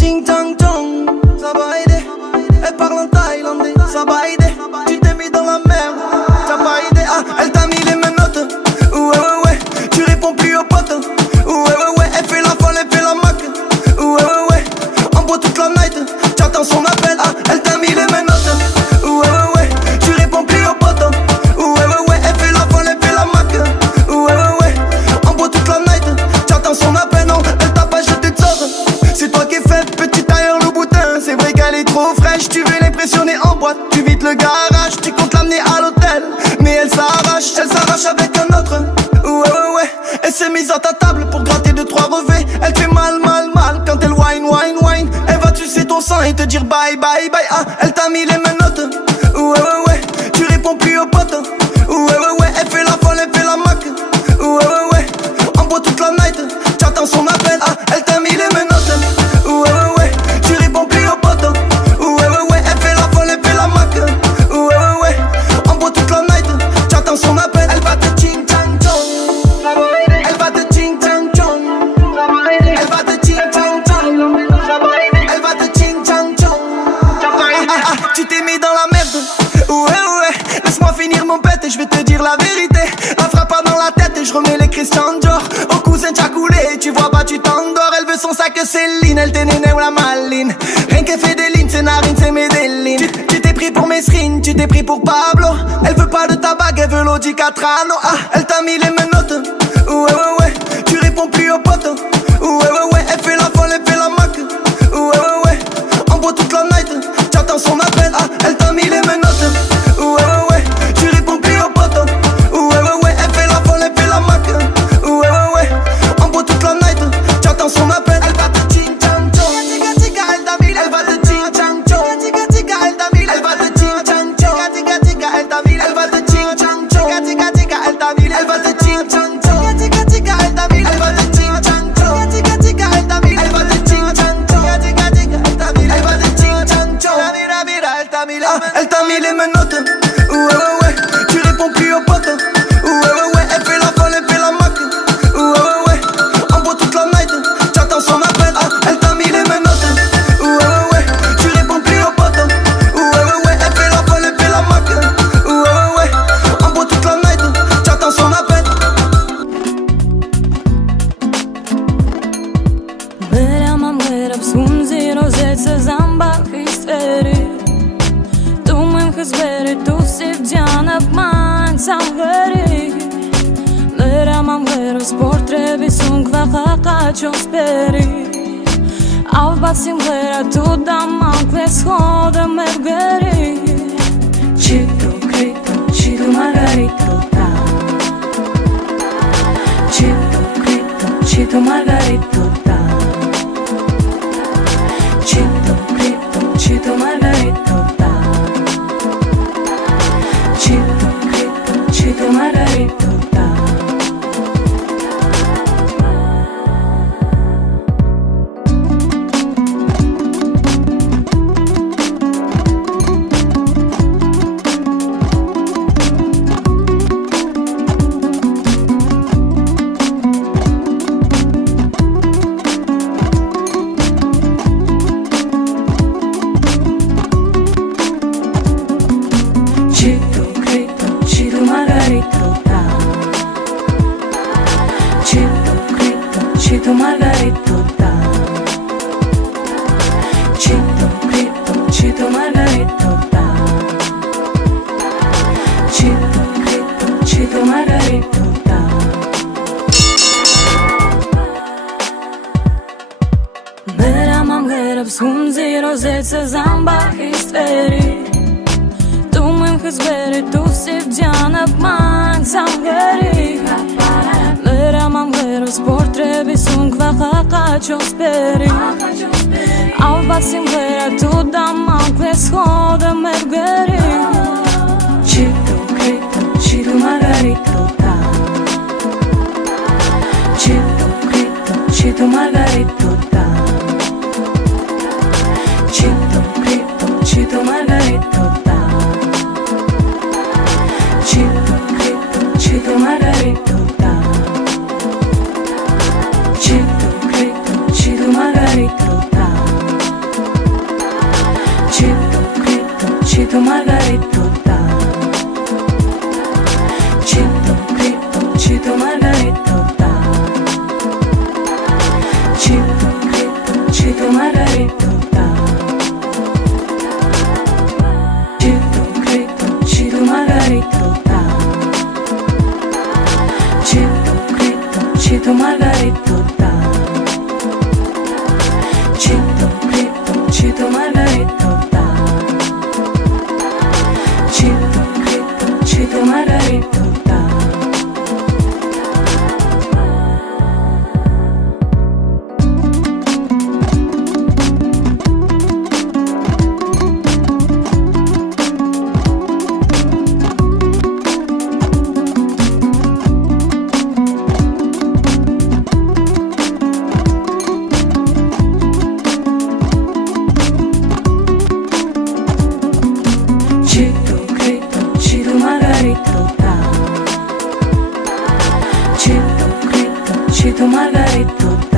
ting tang tong, ça va aider. Elle parle en thaïlandais, ça va aider. Tu t'es mis dans la merde, ça va aider. Ah, elle t'a mis les menottes. Ouais, ouais, ouais, tu réponds plus aux potes. Ouais, ouais, ouais, elle fait la folle, elle fait la mac. Ouais, ouais, ouais, en bois toute la night. J'attends son appel, ah, elle t'a mis les menottes. Ouais, ouais, ouais, tu réponds plus aux potes. Ouais, ouais, ouais, elle fait la folle, elle fait la mac. Ouais, ouais, ouais, en bois toute la night. J'attends son appel, non, elle t'a pas jeté de sorte. C'est toi qui es fait, petit tailleur le boutin. C'est vrai qu'elle est trop fraîche, tu veux l'impressionner en boîte. Tu vides le garage, tu comptes l'amener à l'hôtel. Mais elle s'arrache avec un autre. Ouais, ouais, ouais, elle s'est mise à ta table pour gratter 2-3 revêts. Elle fait mal, mal, mal quand elle whine, whine, whine. Elle va sucer ton sang et te dire bye, bye, bye. Ah, elle t'a mis les menottes. Ouais, ouais, ouais, tu réponds plus aux potes. Ouais, ouais, ouais, elle fait la folle, elle fait la mac. Ouais, ouais, ouais, en bois toute la night. J'attends son appel, ah, elle t'a mis les menottes. Ouais, ouais, ouais, tu réponds plus aux potes. Ouais, ouais, ouais, elle fait la folle, elle fait la mac. Ouais, ouais, ouais, en bois toute la night. J'attends son appel, elle va te ching chang chong. Elle va te ching chang chong. Elle va te ching chang chong. Elle va te ching chang chong. Ah, ah, tu t'es mis dans la merde. Ouais, ouais, laisse-moi finir mon pète et je vais te dire la vérité. La frappe pas dans la tête et je remets les Christian Dior. Au cousin t'as coulé, tu vois pas, tu t'endors. Elle veut son sac Céline, elle t'est néné ou la maline. Rien qu'elle fait des lignes, c'est narine, c'est Medellin. Tu t'es pris pour Mesrine, tu t'es pris pour Pablo. Elle veut pas de ta bague, elle veut l'Audi Catrano. Ah, elle t'a mis les menottes. Ouais, ouais, ouais, tu réponds plus aux potes. Ouais, ouais, ouais, elle fait la folle, elle fait la mac. Ouais, ouais, ouais, en bois toute la night. J'attends son appel, ah, elle t'a mis les menottes. Ouais, ouais, ouais, tu réponds plus aux potes. Ouais, ouais, ouais, elle fait la folle, elle fait la mac. Ouais, ouais, ouais, en bois toute la night. J'attends son appel, elle va te ching chang chong. Elle t'a mis, elle va te ching chang chong. Elle t'a mis, elle va te ching chang chong. Elle t'a mis, elle va te ching chang chong. Elle t'a mis, elle va te ching chang chong. Elle t'a mis, elle va te ching chang chong. Elle t'a mis, elle va te ching chang chong. Elle t'a mis, elle va te ching chang chong. Elle t'a mis les menottes. Ouais, ouais, ouais, tu réponds plus aux potes. Ouais, ouais, ouais, elle fait la folle, elle fait la mac. Ouais, ouais, ouais, en bois toute la night. J'attends son appel, ah, elle t'a mis les menottes. Ouais, ouais, ouais, tu réponds plus aux potes. Ouais, ouais, ouais, elle fait la folle, elle fait la mac. Ouais, ouais, ouais, en bois toute la night. J'attends son appel. Bëra më s'kum zero zetë zamba histeri. Tu më hëzberi, tu si vgjana pëmanë sa mëri. Bëra më sport trebi sun kva ka qo speri. Av basim bëra tu da mankve s'hodë me bëgëri. Qito krito, qito margarito ta. Qito krito, qito margarito ta. Qito krito, qito margarito ta. Qito krito, qito margarito ta. Qito krito, qito margarito ta. Qito krito, qito margarito ta. Qito krito, qito margarito ta. Qito krito, qito margarito ta. Bëra më mgërëp s'kum zero zetë zamba histeri. Tu më hëzberi, tu si vgjana pëmanë sa mëri. Bëra më sport trebi sun kva ka qo speri. Av basim bëra tu da mankve s'hodë me bëgëri. Qito krito, qito margarito ta. Qito krito, qito margarito ta. Qito krito, qito margarito ta. Qito krito, qito margarito ta. Qito krito, qito margarito ta. Margarito, Cito, Crito, Cito, Margarito, Cito, Crito, Cito, Margarito, Cito, Crito, Cito, Margarito, Cito, Crito, Cito, Margarito, Cito, Crito, Cito, Margarito, Cito, Crito, Cito, Margarito. Cito, Crito, Cito, Margarito, Cito, Crito, Cito, Margarito.